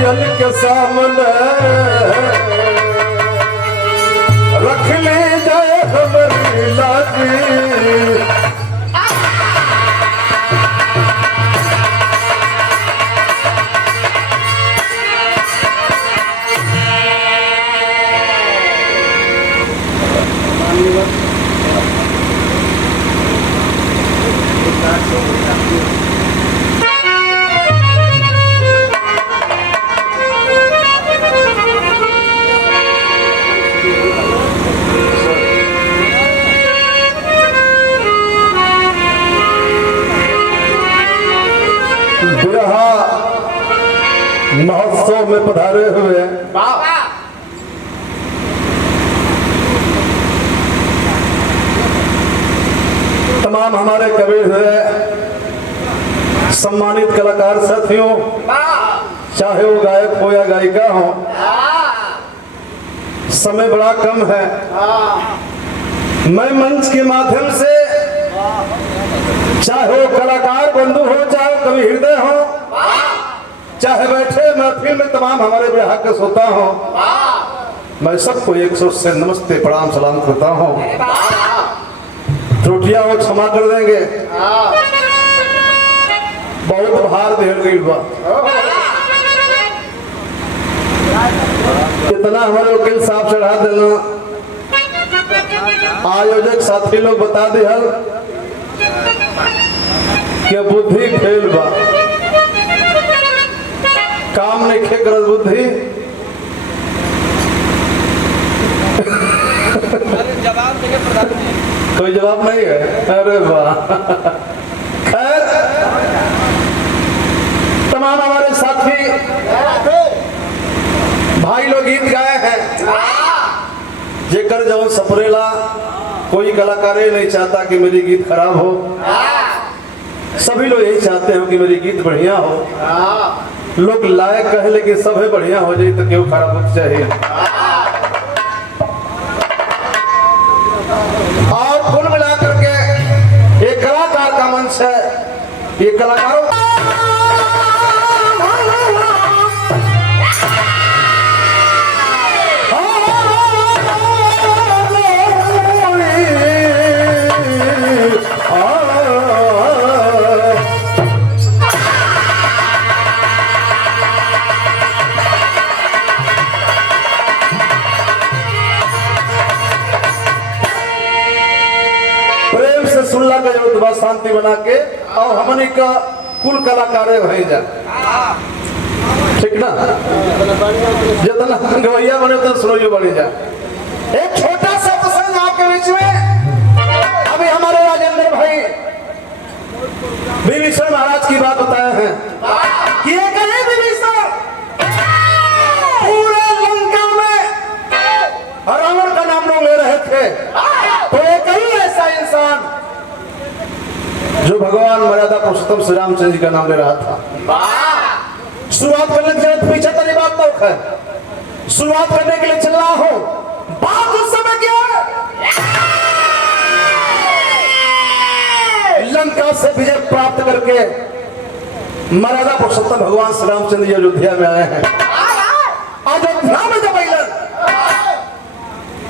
नयन के सामने रख ले जाए हमारी लाजी। महोत्सव में पधारे हुए तमाम हमारे कबीर सम्मानित कलाकार साथियों, चाहे वो गायक हो या गायिका हो, समय बड़ा कम है। मैं मंच के माध्यम से चाहे वो कलाकार बंधु हो, चाहे कवि हृदय हो, चाहे बैठे महफिल में तमाम हमारे बेहक के सोता हो, मैं सबको एक सौ से नमस्ते प्रणाम सलाम करता हूँ। त्रुटियां वो क्षमा कर देंगे, बहुत भार देर गई बा। इतना हमारे वकील साहब चढ़ा देना, आयोजक साथी लोग बता दे हल कि बुद्धि फेल बा, काम नहीं खे करत बुद्धि। कोई जवाब नहीं है? अरे वाह। खैर, तमाम हमारे साथी भाई लोग गीत गाए हैं, जेकर जब सपरेला कोई कलाकार नहीं चाहता कि मेरी गीत खराब हो, सभी लोग यही चाहते हो कि मेरी गीत बढ़िया हो। लोग लायक कहे लेकिन सब है बढ़िया हो जाए तो क्यों खराब होना चाहिए। और कुल मिलाकर के एक कलाकार का मंच है, ये कलाकारों सुल्ला का जो शांति बना के और हमने का कुल कलाकार भई जा, ठीक ना? जितना गवैया बने उतना सुनोइयो बनी जा। एक छोटा सा प्रसंग आपके बीच में, अभी हमारे राजेंद्र भाई विभीषण महाराज की बात बताए हैं कि ये कहे विभीषण पूरे लंका में रावण का नाम लोग ले रहे थे, तो एक ही ऐसा इंसान जो भगवान मर्यादा पुरुषोत्तम श्री रामचंद्र जी का नाम ले रहा था। शुरुआत करने के लिए पीछे तरी बात तो है, शुरुआत करने के लिए चल रहा हूं। बात उस समय क्या लंका से विजय प्राप्त करके मर्यादा पुरुषोत्तम भगवान श्री रामचंद्र जी अयोध्या में आए हैं। अयोध्या में जब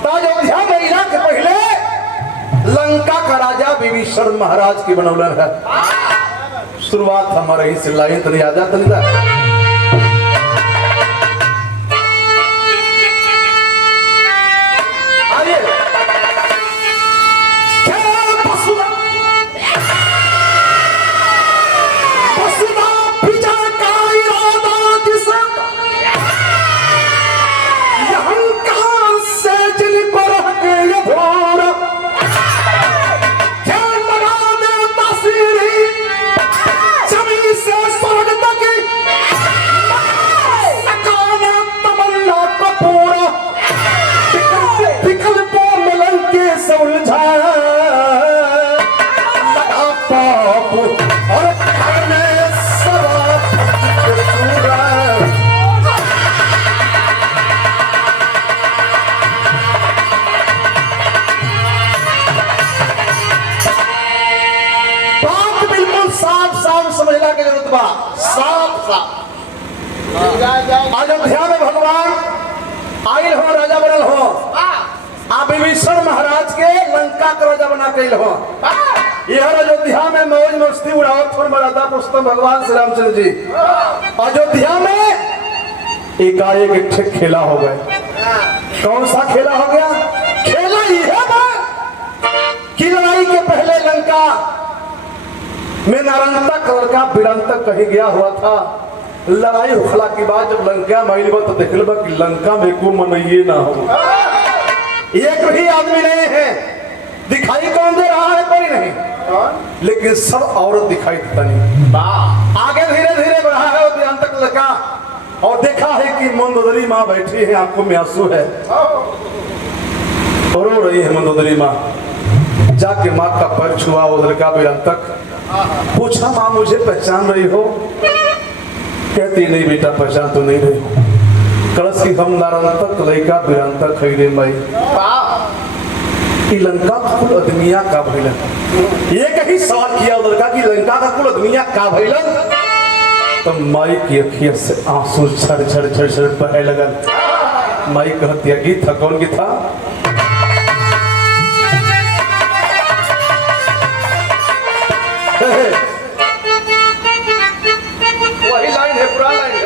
अयोध्या में इला के पहले लंका का राजा विभीषण महाराज की बनौलन है। शुरुआत हमारे ही से लाइन तनी आजा तनी दा। अयोध्या में भगवान आयल हो, राजा बनल हो, आ विभीषण महाराज के लंका का राजा बना के हो। यह अयोध्या में मौज मस्ती उड़ावत हो मर्यादा पुरुषोत्तम भगवान श्री रामचंद्र जी। अयोध्या में एकाएक एक ठे खेला हो गए। कौन सा खेला हो गया? खेला यह कि लड़ाई के पहले लंका में नारंतक लड़का विरंतक कहीं गया हुआ था। लड़ाई होखला की बाद जब लंका में आइल तो देखल बा कि लंका में को मनइए ना हो, एक भी आदमी नहीं है। दिखाई कौन दे रहा है? कोई नहीं, लेकिन सब औरत दिखाई देता नहीं। आगे धीरे धीरे बढ़ा है वो विरंतक लड़का और देखा है कि मंदोदरी माँ बैठी है, आंखों में आंसू है, रो रही है मंदोदरी माँ। जाके माँ का पैर छुआ वो लड़का विरंतक, पूछा माँ मुझे पहचान रही हो? कहती नहीं बेटा पहचान तो नहीं रही हो। कलश की हम नारंतक लड़का विरंतक है रे माई। लंका का कुल अदमिया का भैलन, ये कहीं सवाल किया लड़का की लंका का कुल अदमिया का भैलन। तो माई की अखिया से आंसू झर झर झर झर बहे लगल। माई कहती है गीत था, कौन गीत था? वही लाइन है, पूरा लाइन है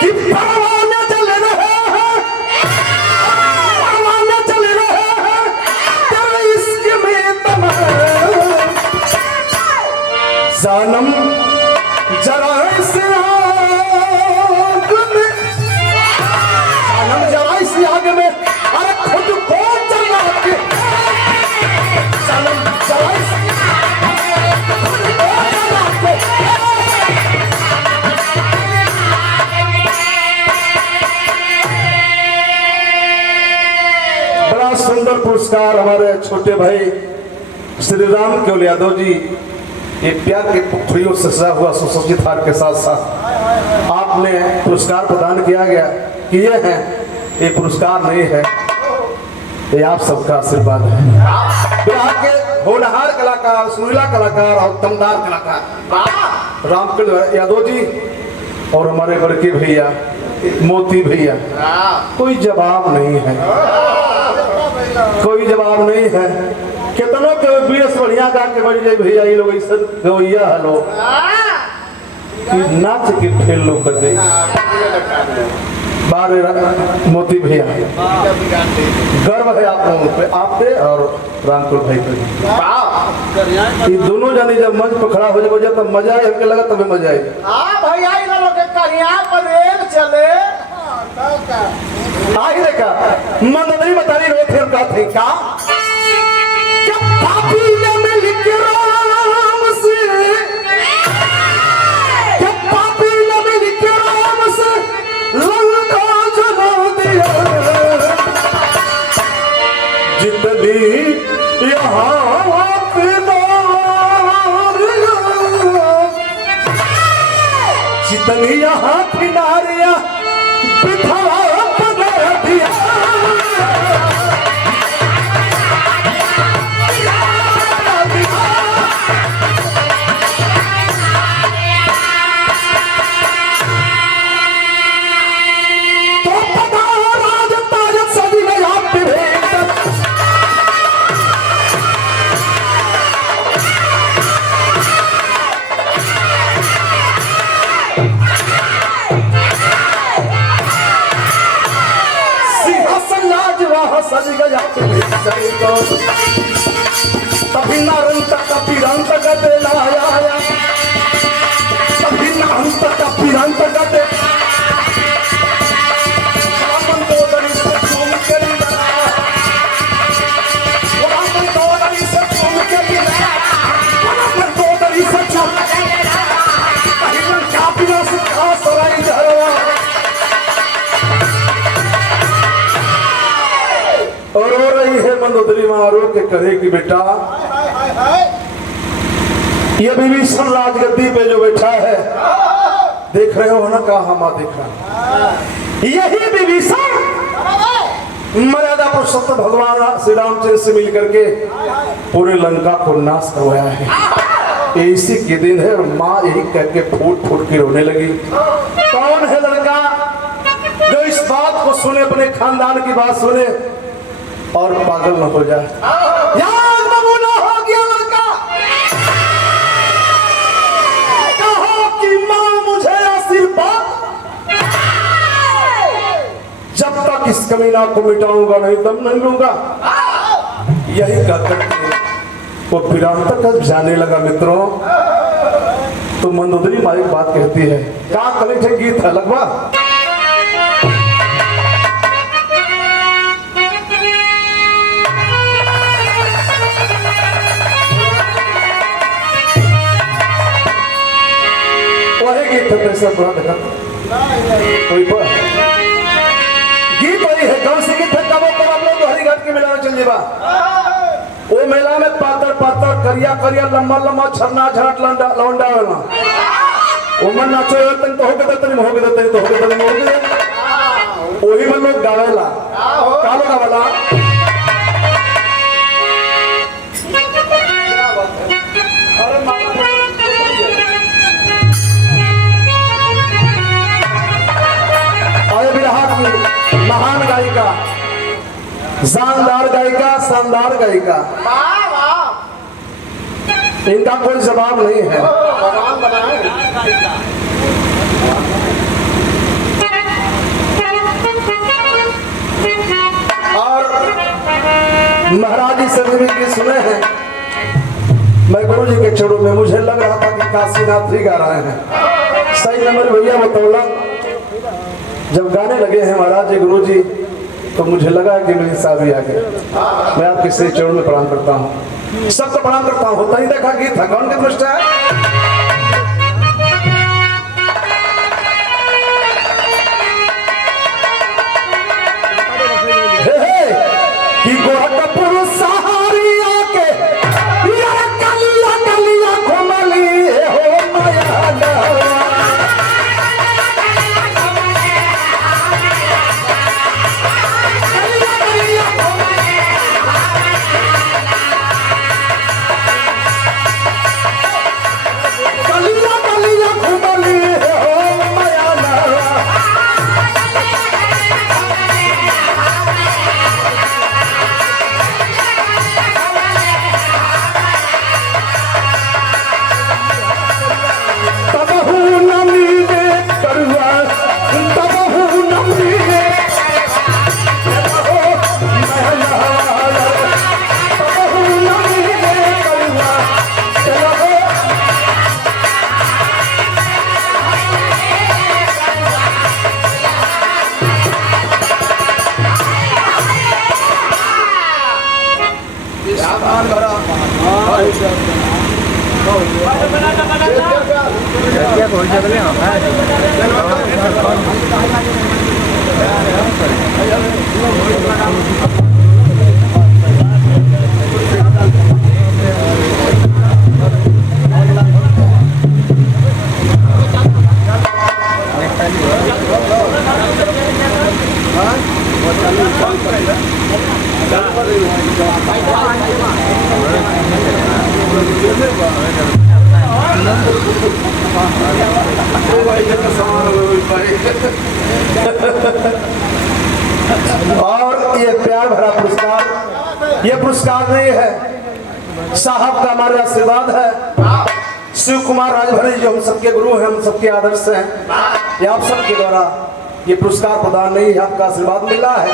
कि परवाने चल रहे हैं, परवाने चल रहे हैं तेरे इश्क में तमन्ना, सनम जरा से आग में, सनम जरा से आग में, अरे खुद को जला के, सनम जरा से सुंदर पुरस्कार हमारे छोटे भाई श्री राम केवल यादव जी, ये प्यार के पुत्रियों से सजा हुआ सुसज्जित हार के साथ साथ आपने पुरस्कार प्रदान किया गया कि ये है, ये पुरस्कार नहीं है, ये आप सबका आशीर्वाद है। बिहार के होनहार कलाकार, सुरीला कलाकार और दमदार कलाकार राम केवल यादव जी और हमारे बड़के भैया मोती भैया, कोई जवाब नहीं है, कोई जवाब नहीं है। कितनों के बीस बढ़िया गा के बड़ी जाए भैया, ये लोग ऐसा गवैया है लोग कि नाच के खेल लोग कर दे। बारे मोती भैया गर्व है आप लोगों पे, आप पे और रामपुर भाई पे। ये दोनों जाने जब मंच पर खड़ा हो जाए तब मजा आए, हमको लगा तब मजा आए। भैया इन लोग के करिया पर रेल चले आगे का मंदरी बतारी रोक थे का थे का जब पापी ने मिल के राम से, जब पापी ने मिल के राम से लंका जला दिया, जितनी यहाँ जितनी यहाँ थी नारियां बिठा दिया, तो पता राज ताज सदी में आप सज गया तभी नारंतक का पिरंतक लाया, तभी नारंतक का पिरंतक रामन को दरी से चूम के लिया, रामन को दरी से चूम के लिया, रामन को दरी से चूम के लिया, कहीं न क्या पिना से कहा सराई झरवा और रो रही है मंदोदरी माँ, रो के कहे कि बेटा ये विभीषण राजगद्दी पे जो बैठा है देख रहे हो ना, कहा माँ देखा, यही विभीषण मर्यादा पुरुषोत्तम भगवान श्री रामचंद्र से मिलकर के पूरे लंका को नाश करवाया है। ये इसी के दिन है और माँ यही कह के फूट फूट के रोने लगी। कौन है लड़का जो इस बात को सुने, अपने खानदान की बात सुने और पागल न हो जाए? यार नमूना हो गया लड़का, कहो कि माँ मुझे आशीर्वाद, जब तक इस कमीना को मिटाऊंगा नहीं दम नहीं लूंगा। यही कहकर वो पिरान तक जाने लगा। मित्रों, तो मंदोदरी माँ एक बात कहती है, क्या कले थे गीत है लगभग वही गीत है। पैसा पूरा देखा कोई पर गीत वही है। कौन सी गीत है? कब आप लोग हरिघाट के मेला में चल जेबा, वो मेला में पातर पातर करिया करिया लंबा लंबा झरना झरट लौंडा वाला वो मन नाचो तन तो होगे तन होगे तन तो होगे तन होगे, वही में लोग गावेला। का लोग गावेला? और बिरहा की महान गायिका, शानदार गायिका, शानदार गायिका, इनका कोई जवाब नहीं है। और महाराज जी से भी गीत सुने हैं। मैं गुरु जी के चरणों में, मुझे लग रहा था कि काशीनाथ ही गा रहे हैं। सही नंबर भैया बतौला, जब गाने लगे हैं महाराज जी गुरु जी, तो मुझे लगा कि मेरी साहब आ गए। मैं आपके सही चरणों में प्रणाम करता हूँ, सबको प्रणाम करता हूँ। होता ही देखा गीत है, कौन के पृष्ठ है? कि गोरखपुर सहारिया के यार कलिया कलिया घुमली हो माया डवा। और ये प्यार भरा पुरस्कार, ये पुरस्कार नहीं है, साहब का हमारा आशीर्वाद है। शिव कुमार राजभरी जो हम सबके गुरु हैं, हम सबके आदर्श हैं, ये आप सबके द्वारा ये पुरस्कार प्रदान नहीं है, आपका आशीर्वाद मिला है।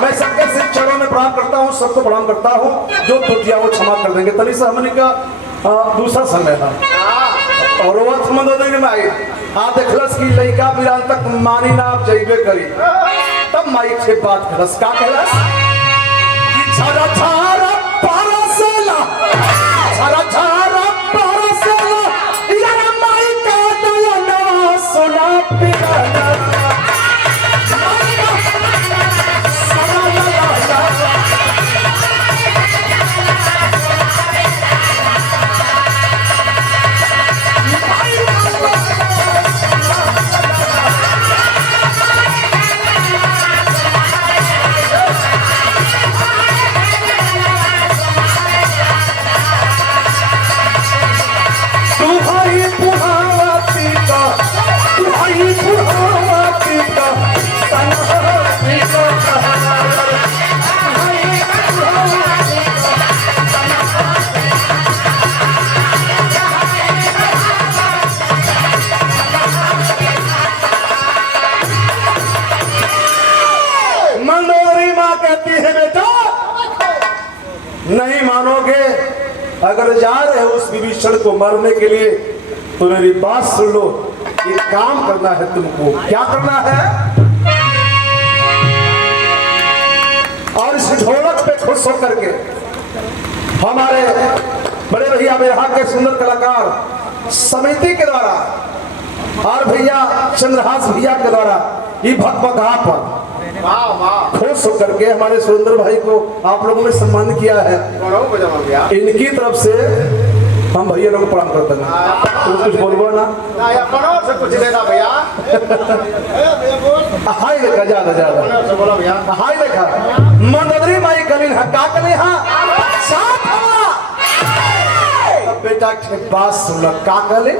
मैं सबके सिर चरणों में प्रणाम करता हूँ, सबको प्रणाम करता हूँ। जो त्रुटियां वो क्षमा कर देंगे। तनी से हमने का दूसरा समय था और वो मंदोदरी में आई हाँ देखलस की लड़का बिरान तक मानी ना आप जइबे करी, तब माइक से बात करस। का कहलस कि छारा छारा परसेला, छारा छारा परसेला यार माइक का दया सोना पिराना। अगर जा रहे हो उस विभीषण को मारने के लिए तो मेरी बात सुन लो, ये काम करना है तुमको। क्या करना है? और इस ढोलक पे खुश होकर के हमारे बड़े भैया बिहार के सुंदर कलाकार समिति के द्वारा और भैया चंद्रहास भैया के द्वारा ये भगभगा पर वाह वाह खुश होकर के हमारे सुरेंद्र भाई को आप लोगों ने सम्मान किया है। इनकी तरफ से हम भैया लोग को प्रणाम करते हैं। तुम कुछ बोलबो ना? से कुछ देना भैया। हाय देखा ज्यादा ज्यादा बोला भैया। हाय देखा मंदोदरी माई कलिन हा का कली हा साथ हवा। अब बेटा के बात सुन लो का कली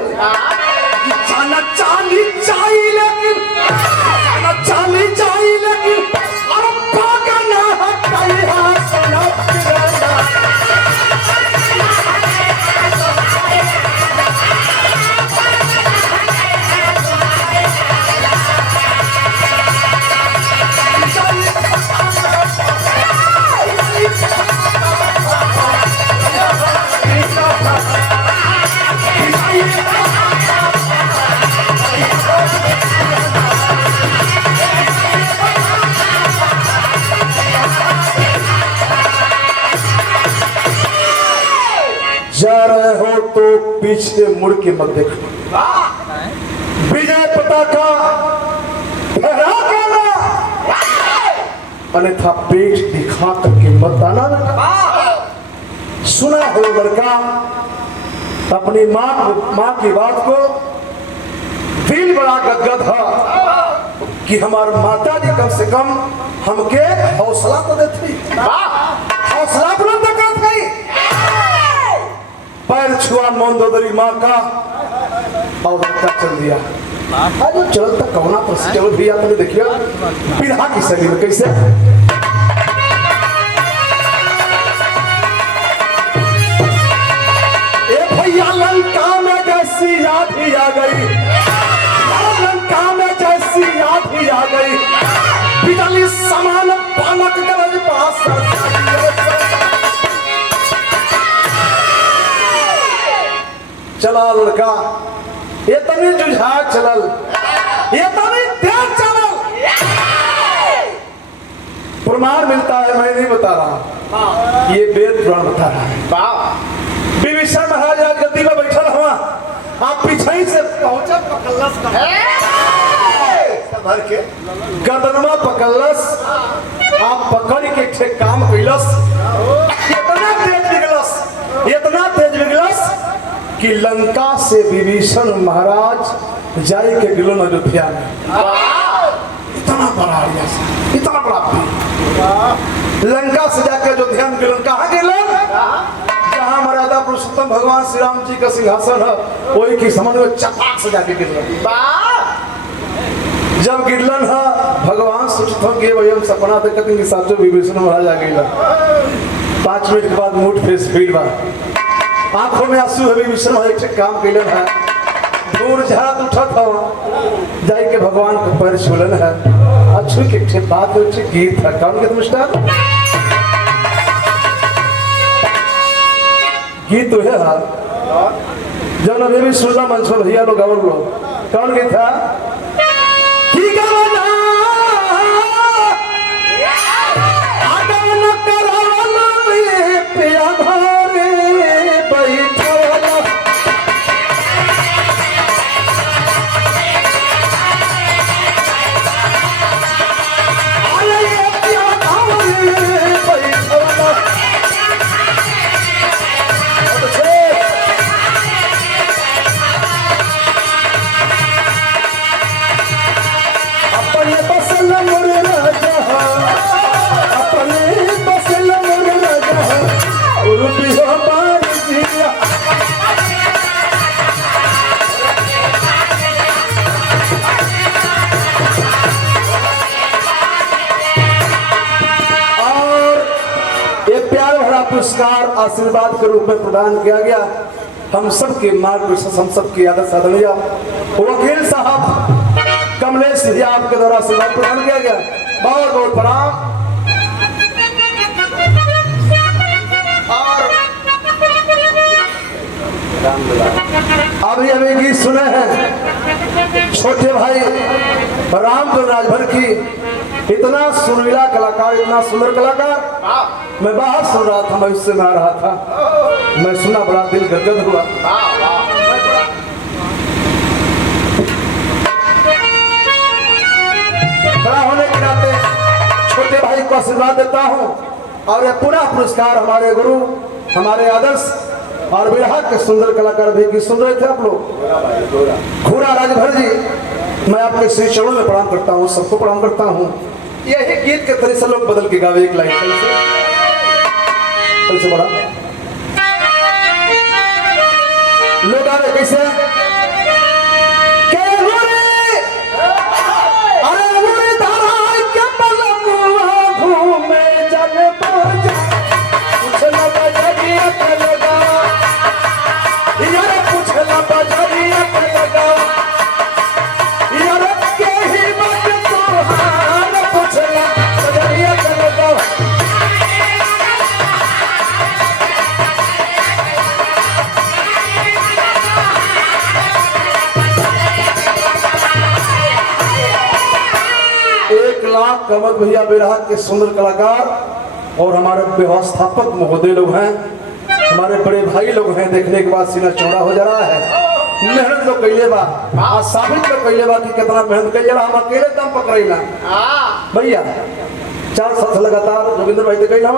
जाना चांदी चाहिए लेकिन जाना चांदी चाहिए लेकिन अरे पागना हटाई हा सोना पिराना। जा रहे हो तो पीछे मुड़ के मत देखो। विजय पताका फहरा देना, अन्यथा पेट दिखा करके मत आना। सुना हो लड़का अपनी माँ की बात को दिल बड़ा गदगद है कि हमारे माता जी कम से कम हमके हौसला तो देती, हौसला बुलंद करत गई। पैर छुआ मंदोदरी माँ का और लड़का चल दिया। आज चल तक कौना पर चल भी आपने देखिए बिरहा की शैली में कैसे भैया लंका में जैसी याद ही आ गई, लंका में जैसी याद ही आ गई। बिजली समान पालक गरज पास चला लड़का, ये तभी जुझा चलल, ये तभी तेज चलल। प्रमाण मिलता है, मैं नहीं बता रहा, ये वेद पुराण बता रहा है। विभीषण महाराज आज गद्दी में बैठल हुआ, आप पीछे से पहुंचा पकड़लस के गर्दनमा पकड़लस, आप पकड़ के ठे काम कैलस। इतना तेज निकलस, इतना तेज निकलस कि लंका से विभीषण महाराज जाए के गिलन अयोध्या में। इतना बड़ा इतना बड़ा लंका से जाकर अयोध्या में गिलन। कहाँ गिलन? जहाँ मर्यादा पुरुषोत्तम भगवान श्री राम जी का सिंहासन है, वही की समझ में चपाक से जाके गिरलन। जब गिरलन है भगवान सोचत हो कि भाई हम सपना देखते हैं कि साचो विभीषण महाराज आ गए। 5 मिनट के बाद मूड फ्रेश फील बा, आंखों में आंसू है। विभीषण एक काम कैलन है, दूर झाड़ उठत हो जाए के भगवान के पैर छूलन है। अच्छु के बात गीत है, कौन गीत मिस्टर? गीत तो है जब अभी भी सुनला मंच पर भैया लोग गावल लो। कौन गीत था? की गावना आगन करवल ये पिया घरे बैठवला। अरे ये पिया घरे बैठवला। अपने बसल मोर राजा, अपने बसल मोर राजा, रुपया बार दिया। और ये प्यार भरा पुरस्कार आशीर्वाद के रूप में प्रदान किया गया। हम सबके मार्गदर्शन, हम सबकी आदत साधनिया वकील साहब कमलेश सिद्धियाब के द्वारा आशीर्वाद प्रदान किया गया। बहुत बहुत प्रणाम। और सुने हैं छोटे भाई रामचंद्र राजभर की इतना सुरीला कलाकार, इतना सुंदर कलाकार। मैं बाहर सुन रहा था, मैं उससे में आ रहा था, मैं सुना, बड़ा दिल गदगद हुआ। बड़ा होने के नाते छोटे भाई को आशीर्वाद देता हूँ और यह पुनः पुरस्कार हमारे गुरु, हमारे आदर्श और बिरहा के सुंदर कलाकार भी की सुन रहे थे आप लोग, घोड़ा राजभर जी। मैं आपके श्री चरणों में प्रणाम करता हूँ, सबको प्रणाम करता हूँ। यही गीत के तरह से लोग बदल के गावे एक लाइन कल से बड़ा लोग आ रहे कैसे, कमल भैया बिरहा के सुंदर कलाकार और हमारे व्यवस्थापक महोदय लोग हैं, हमारे बड़े भाई लोग हैं। देखने के बाद सीना चौड़ा हो जा रहा है। मेहनत लोग कैले बा, आज साबित लोग कैले बा कि कितना मेहनत कैले बा। हम अकेले दम पकड़ेला भैया 4 साल लगातार जोगिंदर भाई तो कैला,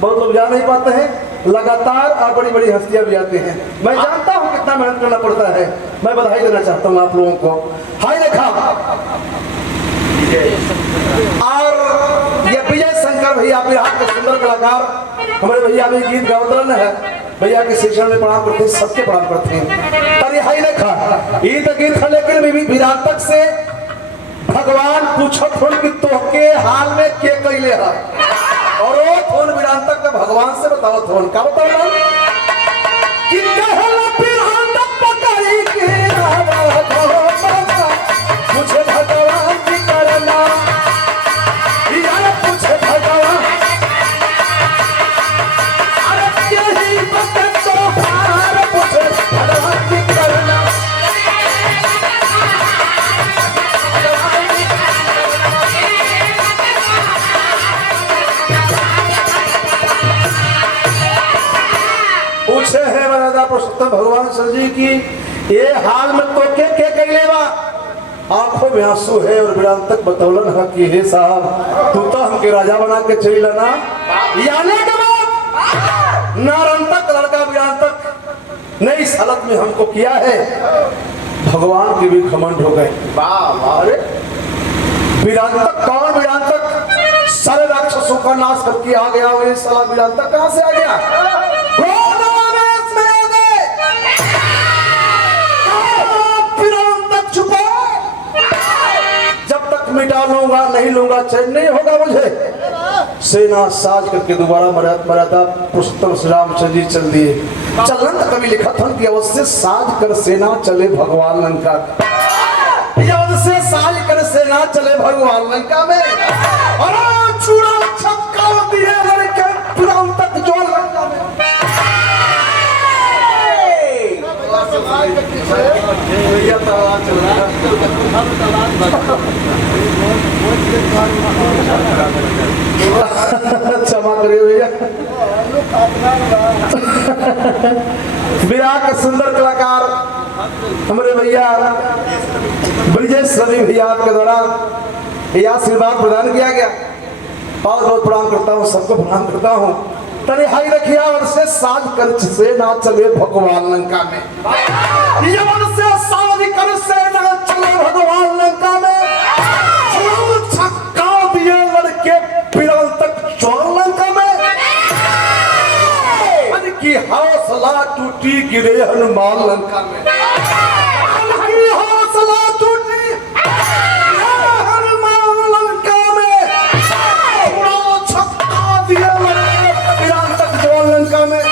बहुत लोग जा नहीं पाते हैं लगातार, और बड़ी बड़ी हस्तियां भी आते हैं। मैं जानता हूँ कितना मेहनत करना पड़ता है। मैं बधाई देना चाहता हूँ आप लोगों को। हाय देखा, और ये विजय शंकर भैया बिहार के सुंदर कलाकार, हमारे भैया भी गीत गावतरन है। भैया के शिक्षण में प्रणाम करते हैं, सबके प्रणाम करते हैं। पर हाई देखा ये तो गीत था, लेकिन विराटक से भगवान पूछत हो कि तोहके हाल में के कैले है, और वो थोन विराटक के भगवान से बताओ थोन का बताओ कि कहला विराटक पकड़ी के मुझे भगवान की करना, यार पूछे भगवान, अरे यही बात तो हार पूछे भगवान की करना। पूछे है मर्यादा पुरुषोत्तम भगवान श्री जी की ये हाल में तो के कैले बा, आंखों में आंसू है और विराम तक बतौलन है कि हे साहब तू तो हमके राजा बना के चली लेना, यानी के बाद नारायण तक लड़का विराम तक नहीं इस हालत में हमको किया है। भगवान के भी घमंड हो गए। अरे विराम तक कौन, विराम तक सारे राक्षसों का नाश करके आ गया, वही साला विराम तक कहां से आ गया? मिटा लूंगा, नहीं लूंगा, चैन नहीं होगा मुझे। सेना साज करके दोबारा मर्यादा पुरुषोत्तम श्री रामचंद्र जी चल दिए। चलन तो कभी लिखा था कि अवश्य साज कर सेना चले भगवान लंका, अवश्य साज कर सेना चले भगवान लंका में, और चूड़ा छक्का दिए लड़के पुराण तक जो लंका में। क्षमा करिए भैया। विराट के सुंदर कलाकार हमारे भैया ब्रिजेश रवि भैया के द्वारा यह आशीर्वाद प्रदान किया गया। बहुत बहुत प्रणाम करता हूँ, सबको प्रणाम करता हूँ। तने हाई रखिया और से साज कर से ना चले भगवान लंका में, यमन से साज कर से ना चले भगवान लंका में, छक्का दिए लड़के पिरल तक चोर लंका में, मन की हौसला टूटी गिरे हनुमान लंका में, मन की हौसला टूटी हनुमान लंका में, छक्का दिए लंका में।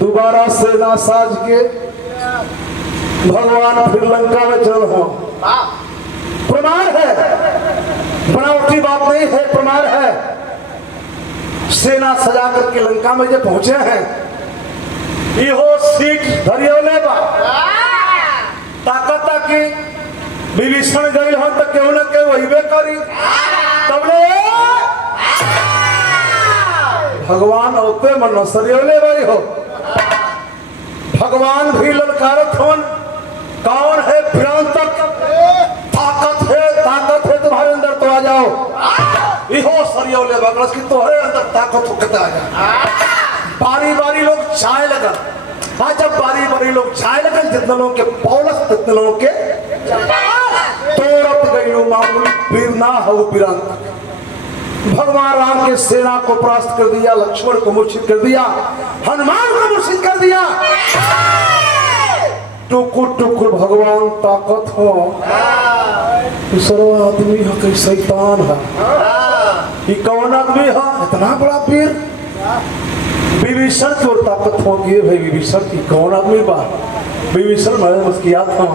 दोबारा सेना साज के भगवान फिर लंका में चल हो। प्रमाण है, बनावटी बात नहीं है, प्रमाण है। सेना सजा करके लंका में जब पहुंचे हैं, इहो सीट धरियोले बा ताकत की विभीषण गई हो तो केहू न केहू वहीबे करी तबले भगवान होते मन सरियोले भाई हो भगवान भी ललकारत हवन कौन है भ्रांतक ताकत है तुम्हारे अंदर तो आ जाओ इहो सरियोले बगलस की तुम्हारे अंदर ताकत हो के आ जा बारी बारी लोग चाय लगन हाँ जब बारी बारी लोग चाय लगन जितने लोगों के पौलस जितने लोगों के तोड़त गई मामूली वीर ना हो वीरांतक भगवान राम के सेना को परास्त कर दिया लक्ष्मण को मूर्छित कर दिया हनुमान को मूर्छित कर दिया टुकुर टुकुर भगवान ताकत हो दूसरा आदमी है कई शैतान है ये कौन आदमी है इतना बड़ा वीर विभीषण की ओर ताकत होगी भाई विभीषण की कौन आदमी बा विभीषण मैं मुस्किया था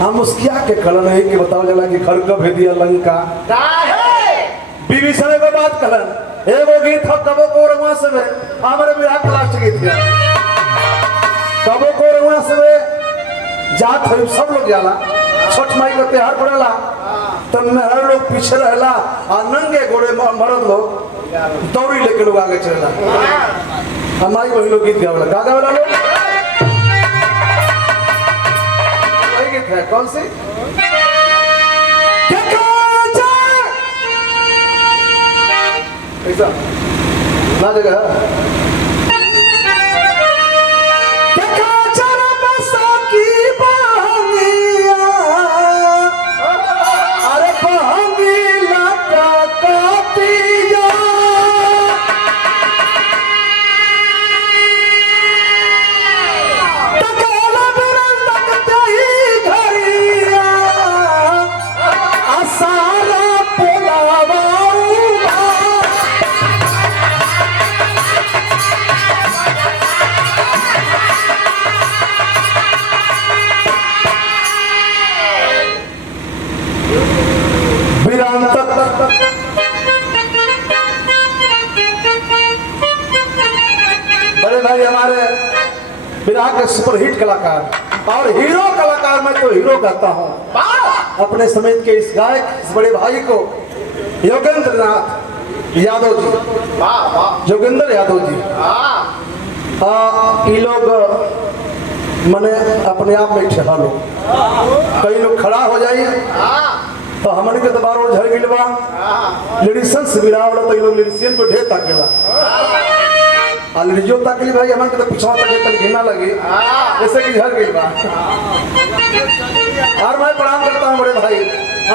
हम मुस्किया के कलन है कि बताओ जला कि घर का भेदिया लंका विभीषण के बात कलन एगो गीत हो कबो को रंगवा से हमारे विराट लास्ट गीत है कबो को रंगवा से जात हो सब लोग जाला छठ माई का त्योहार पड़ेला तब में हर लोग पीछे रहला और नंगे घोड़े मरद लोग दौड़ी लेके लोग आगे चलेला हमारी वही लोग गीत गावेला गा गावेला लोग वही गीत है कौन सी ऐसा ना जगह भाई हमारे विराट के सुपरहिट कलाकार और हीरो कलाकार मैं तो हीरो कहता हूँ अपने समेत के इस गायक इस बड़े भाई को योगेंद्र नाथ यादव जी योगेंद्र यादव जी ये लोग मने अपने आप में ठहरा लो कई लोग खड़ा हो जाइए तो हमारे के दबार और झड़ गिलवा लेडीसन से बिरावड़ा तो ये लोग लेडीसियन को ढेर ताकेला जो तकलीफ भाई हमारे तो पिछवा तक घिना लगी जैसे कि घर गई बात और मैं प्रणाम करता हूँ बड़े भाई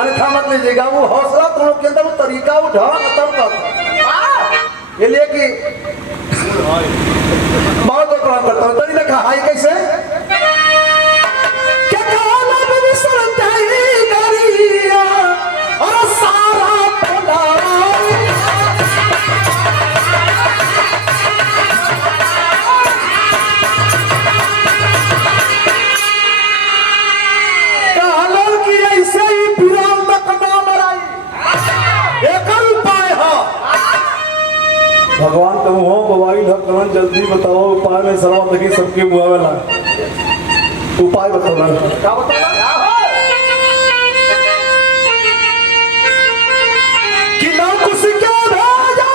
अन्यथा मत लीजिएगा वो हौसला तुम लोग के अंदर वो तरीका वो ढंग तब का ये लिए कि बहुत बहुत प्रणाम करता हूँ तरी देखा हाई कैसे और सारा भगवान तुम हो मोबाइल हक जल्दी बताओ उपाय में सलाह लगी सबके मुआवला उपाय बताओ क्या बताओ कि ना कुछ क्या भेजा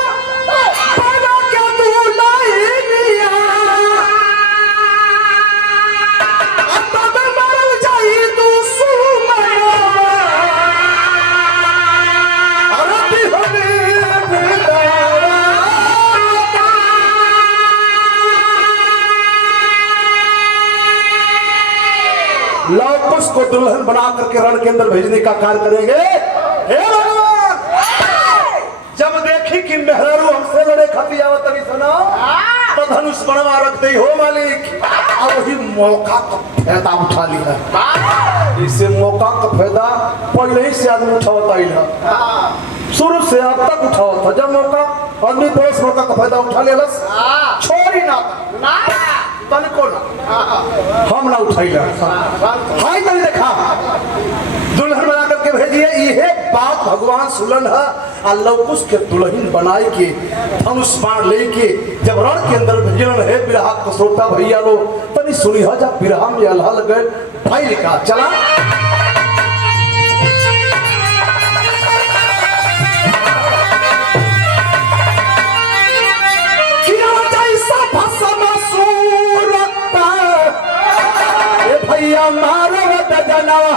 बना के तू लाई लिया अब तो मर जाई तू सुमया अरे हमें लवकुश को दुल्हन बना करके रण के अंदर भेजने का कार्य करेंगे हे भगवान जब देखी कि मेहरारू हमसे लड़े खतियावत तरी सुना तो धनुष बनवा रख दे हो मालिक और वही मौका का फायदा उठा लिया इसे मौका का फायदा पहले ही से आदमी उठावता ही शुरू से अब तक उठावा था जब मौका आदमी पुरुष मौका का फायदा उठा ले छोड़ी ना तनिको ना हम ना उठाई हाई तरी देखा दुल्हन बना करके के भेजिए इहे बात भगवान सुलन है आ लवकुश के दुल्हन बनाई के धनुष बाण लेके जब रण के अंदर भेजलन है बिरहा कसरोता भैया लो तनी सुनी है जब बिरहा में अल्लाह लगे भाई लिखा चला भैया मारवत जनवा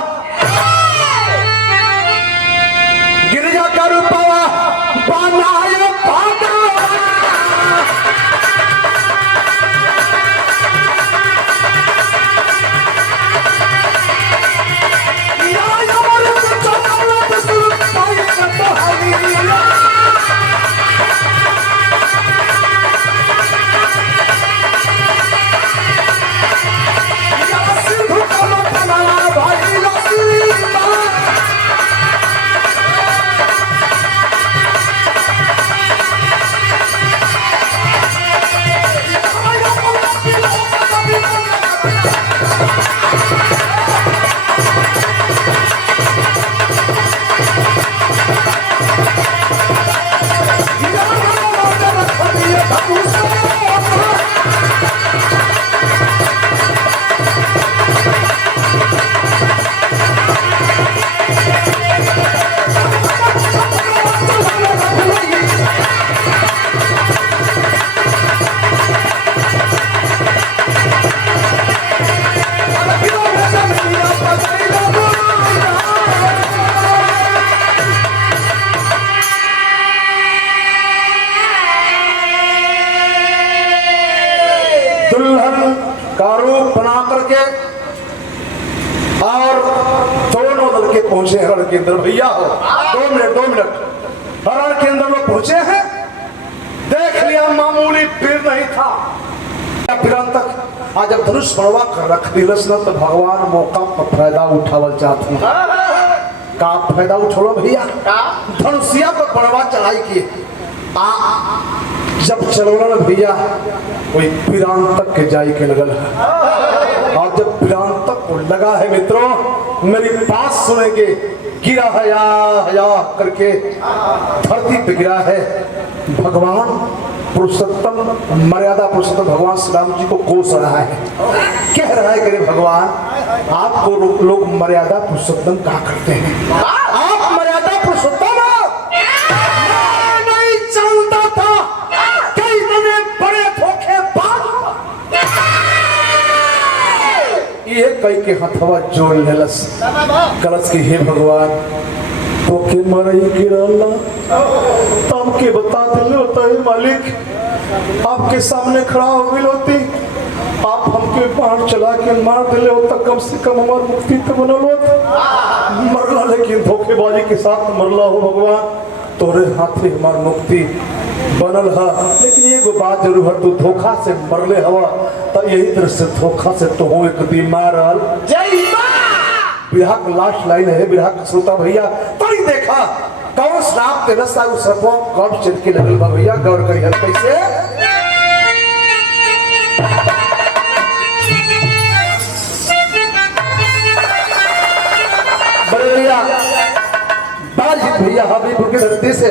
गिरजा का रूपवा बनाए भागवा या अमर चमक सुरताई कतहरिया दुल्हन का रूप बना करके और दोनों लड़के पहुंचे हरण के अंदर भैया हो 2 मिनट हरण के अंदर लोग पहुंचे हैं देख लिया मामूली पीर नहीं था फिर तक आज जब धनुष बनवा कर रख दिलस न तो भगवान मौका पर फायदा उठावल चाहते का फायदा उठो भैया धनुषिया पर बनवा चढ़ाई की जब चलोला भैया वही पिरान तक के जाई के लगल है और जब पिरान तक को लगा है मित्रों मेरी बात सुनेंगे गिरा हया करके धरती पे गिरा है भगवान पुरुषोत्तम मर्यादा पुरुषोत्तम भगवान श्री राम जी को कोस रहा है कह रहा है कि भगवान आपको लोग मर्यादा पुरुषोत्तम कहा करते हैं आप मर्यादा पुरुषोत्तम नहीं चलता था कई इतने बड़े धोखेबाज ये कई के हथवा जोड़ लेलस कलश की हे भगवान तो के मरई गिरला तब के बता दिले होता है मालिक आपके सामने खड़ा हो गई होती आप हमके बाहर चला के मार दिले होता कम से कम हमार मुक्ति तो बनल होता मरला लेकिन धोखेबाजी के साथ मरला हो भगवान तोरे हाथे हमार मुक्ति बनल है लेकिन एगो बात जरूर है तू धोखा से मरले हवा तो यही तरह से धोखा से तो हो एक दिन मारल जय बिरहा का लास्ट लाइन है बिरहा का श्रोता भैया तो ही देखा कौन श्राप के रस्ता उस सर्पो कब चल के लगल बा भैया गौर करिए कैसे बड़े भैया बालजीत भैया हबीबपुर की धरती से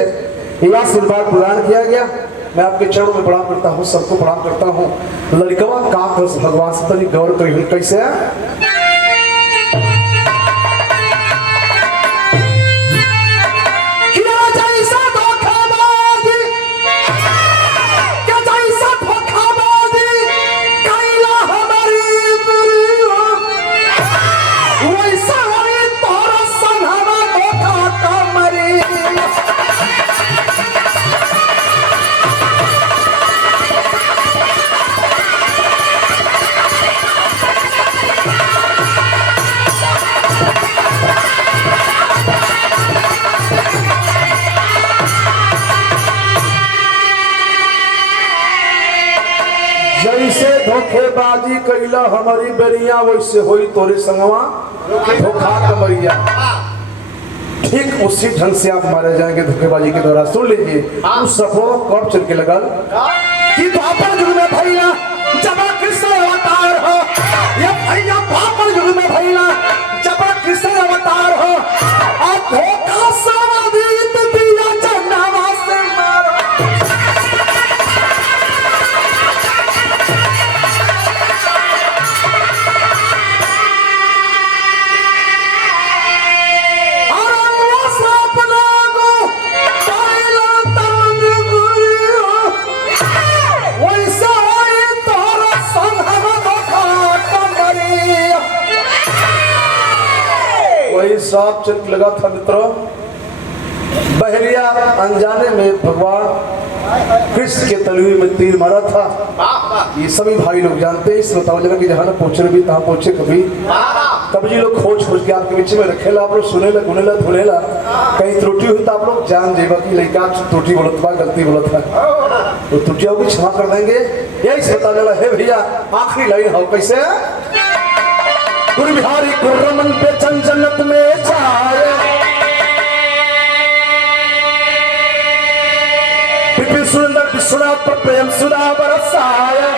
यह आशीर्वाद प्रदान किया गया मैं आपके चरणों में प्रणाम करता हूँ सबको प्रणाम करता हूँ लड़कवा का भगवान से तनी गौर करिए कैसे जैसे धोखेबाजी कैला हमारी बेरिया वैसे होई तोरे संगवा धोखा कमरिया ठीक उसी ढंग से आप मारे जाएंगे धोखेबाजी के द्वारा सुन लीजिए उस सफो कब चल के लगल कि द्वापर युग में भैया जब कृष्ण अवतार हो ये भैया द्वापर युग में भैया जब कृष्ण अवतार हो और धोखा सावधीत दिया जनावा से मारा वही सांप चित लगा था मित्रों। बहरिया अनजाने में भगवान कृष्ण के तलवे में तीर मारा था। ये सभी भाई लोग जानते हैं। इस बताओ जगह कि जहाँ ना पहुंचे भी तहाँ पहुंचे कभी तब जी लोग खोज खोज के आपके बीच में रखेला। आप लोग सुनेला गुनेला धुनेला कहीं त्रुटि हुई तो आप लोग जान जेबा की लड़का त्रुटि बोलत बा गलती बोलत है तो त्रुटियों की क्षमा कर देंगे। यही से बता चला है भैया आखिरी लाइन हो कैसे गुरु बिहारी गुर्रमन पे जन्नत में जाए पिपी सुंदर विश्वनाथ पर प्रेम सुधा बरसाए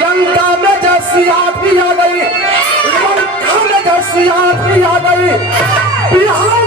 लंका में जैसी आग भी आ गई लंका में जैसी आग भी आ गई बिहार